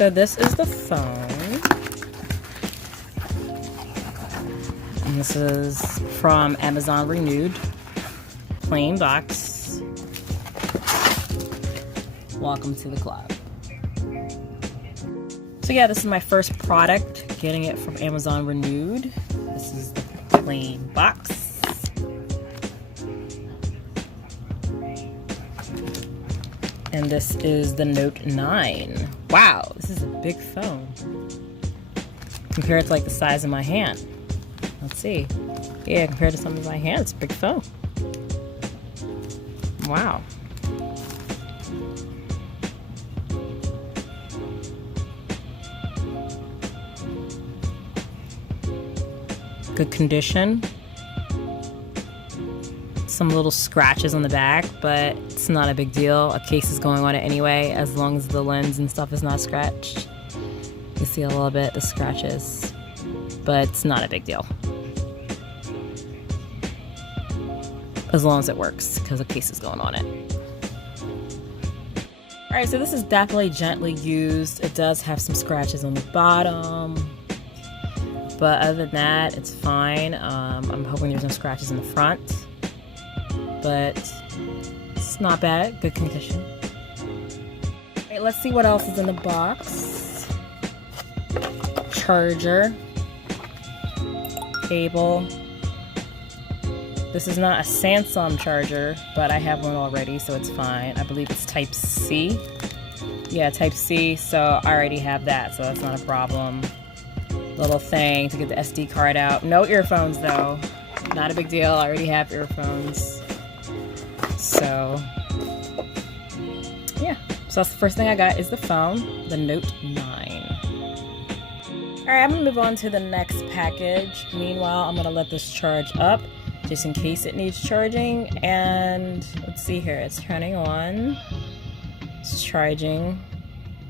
So this is the phone. And this is from Amazon Renewed. Plain box. Welcome to the club. So yeah, this is my first product, getting it from Amazon Renewed. This is the plain box. And this is the Note 9. Wow, this is a big phone. Compared to like the size of my hand. Let's see. Yeah, compared to some of my hand, it's a big phone. Wow. Good condition. Some little scratches on the back, but it's not a big deal. A case is going on it anyway, as long as the lens and stuff is not scratched. You see a little bit the scratches, but it's not a big deal. As long as it works, because a case is going on it. Alright, so this is definitely gently used. It does have some scratches on the bottom, but other than that, it's fine. I'm hoping there's no scratches in the front. But it's not bad, good condition. Alright, let's see what else is in the box. Charger, cable. This is not a Samsung charger, but I have one already, so it's fine. I believe it's Type C. Yeah, Type C, so I already have that, so that's not a problem. Little thing to get the SD card out. No earphones though. Not a big deal, I already have earphones. So, yeah. So that's the first thing I got is the phone, the Note 9. Alright, I'm going to move on to the next package. Meanwhile, I'm going to let this charge up, just in case it needs charging. And let's see here, it's turning on. It's charging.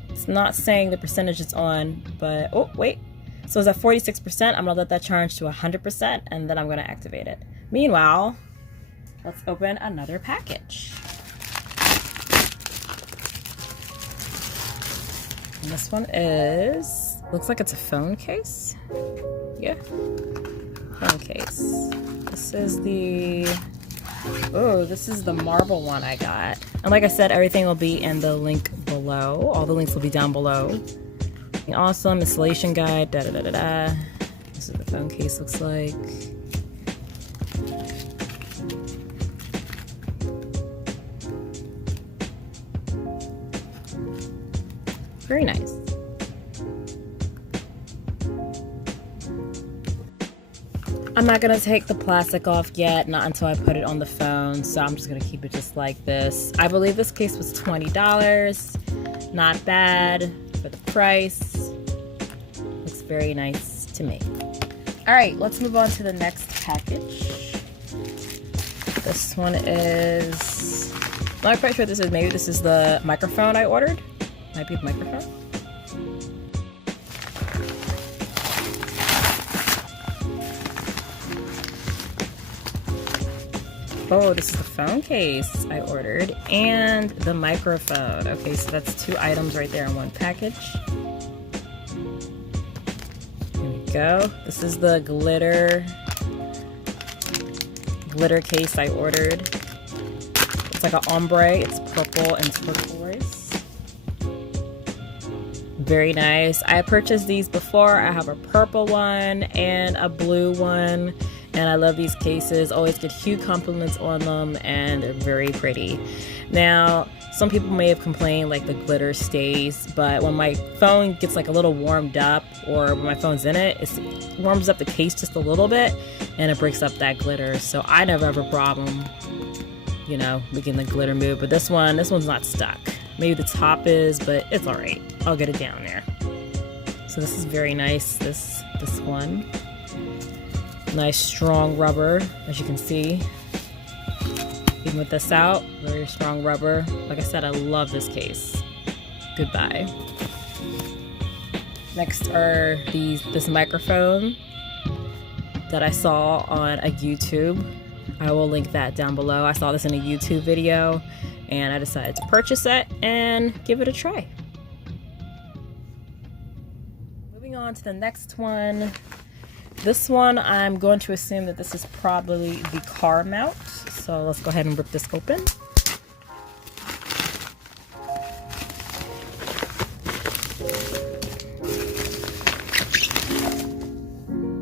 It's not saying the percentage it's on, but, oh, wait. So it's at 46%. I'm going to let that charge to 100%, and then I'm going to activate it. Meanwhile, let's open another package. And this one is, looks like it's a phone case. Yeah, phone case. This is the, oh, this is the marble one I got. And like I said, everything will be in the link below. All the links will be down below. Awesome installation guide, da da da da da. This is what the phone case looks like. Very nice. I'm not gonna take the plastic off yet, not until I put it on the phone, so I'm just gonna keep it just like this. I believe this case was $20. Not bad for the price. Looks very nice to me. Alright, let's move on to the next package. This one is, I'm not quite sure what this is. Maybe this is the microphone I ordered. Might be the microphone. Oh, this is the phone case I ordered and the microphone. Okay, so that's 2 items right there in one package. Here we go. This is the glitter case I ordered. It's like an ombre. It's purple and turquoise. Very nice. I purchased these before. I have a purple one and a blue one. and I love these cases. Always get huge compliments on them, and they're very pretty. Now, some people may have complained like the glitter stays, but when my phone gets like a little warmed up, or when my phone's in it, it warms up the case just a little bit and it breaks up that glitter. So I never have a problem, you know, making the glitter move. But this one's not stuck. Maybe the top is, but it's all right. I'll get it down there. So this is very nice, this one. Nice strong rubber, as you can see. Even with this out, very strong rubber. Like I said, I love this case. Goodbye. Next are this microphone that I saw on a YouTube. I will link that down below. I saw this in a YouTube video and I decided to purchase it and give it a try. Moving on to the next one. This one, I'm going to assume that this is probably the car mount. So let's go ahead and rip this open.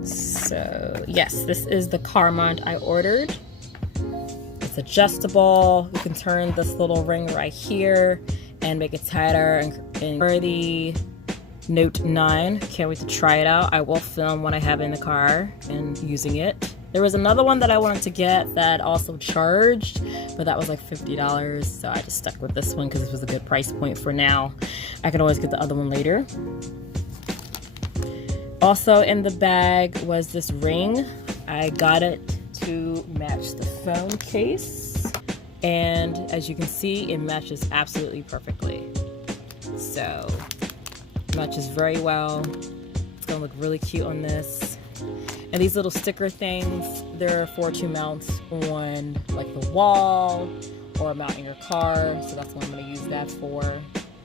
So yes, this is the car mount I ordered. It's adjustable. You can turn this little ring right here and make it tighter. And for the Note 9, can't wait to try it out. I will film when I have it in the car and using it. There was another one that I wanted to get that also charged, but that was like $50, so I just stuck with this one because this was a good price point for now. I can always get the other one later. Also in the bag was this ring. I got it to match the phone case, and as you can see, it matches absolutely perfectly. So matches very well. It's gonna look really cute on this. And these little sticker things, they're for to mount on like the wall or mount in your car. So that's what I'm gonna use that for.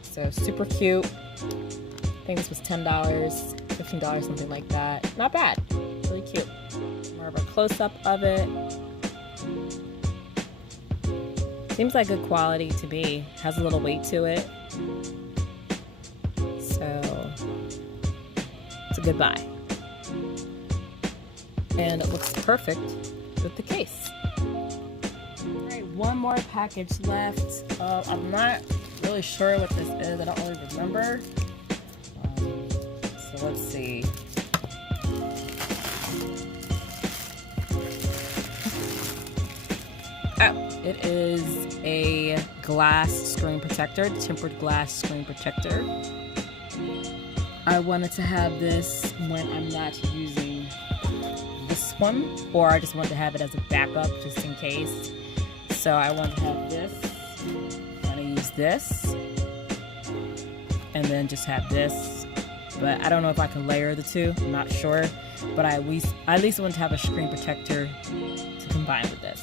So super cute. I think this was $10, $15, something like that. Not bad, really cute. More of a close-up of it. Seems like good quality to me. Has a little weight to it. So it's a good buy. And it looks perfect with the case. Alright, one more package left. I'm not really sure what this is. I don't really remember. So let's see. Oh, it is a glass screen protector, tempered glass screen protector. I wanted to have this when I'm not using this one, or I just wanted to have it as a backup just in case. So I want to have this. I'm gonna use this, and then just have this. But I don't know if I can layer the two. I'm not sure. But I at least want to have a screen protector to combine with this.